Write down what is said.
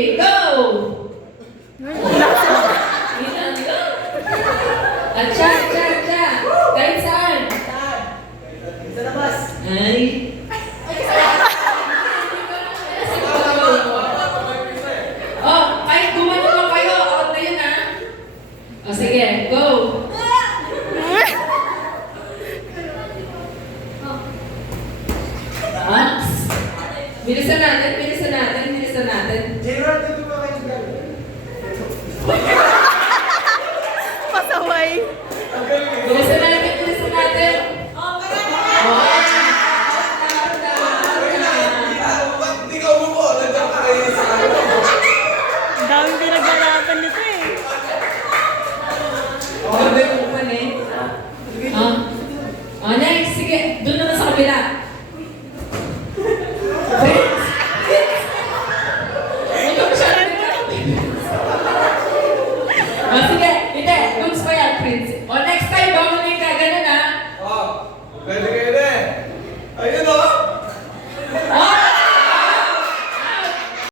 Go! Atcha. Kahit saan. Sa labas. Ay. Oh, kahit gumano lang kayo. Out na yun ha. O sige, go. Max. Bilisan natin. Gerald, dito ba kayo gano'n? Pasaway. Bilisan natin. Hindi ka umupo. Nandiyan ka kayo sa ano. Daming pinagharapan nito eh. Grabe mo pa eh. Next. Sige, doon naman sa kabila. Sige.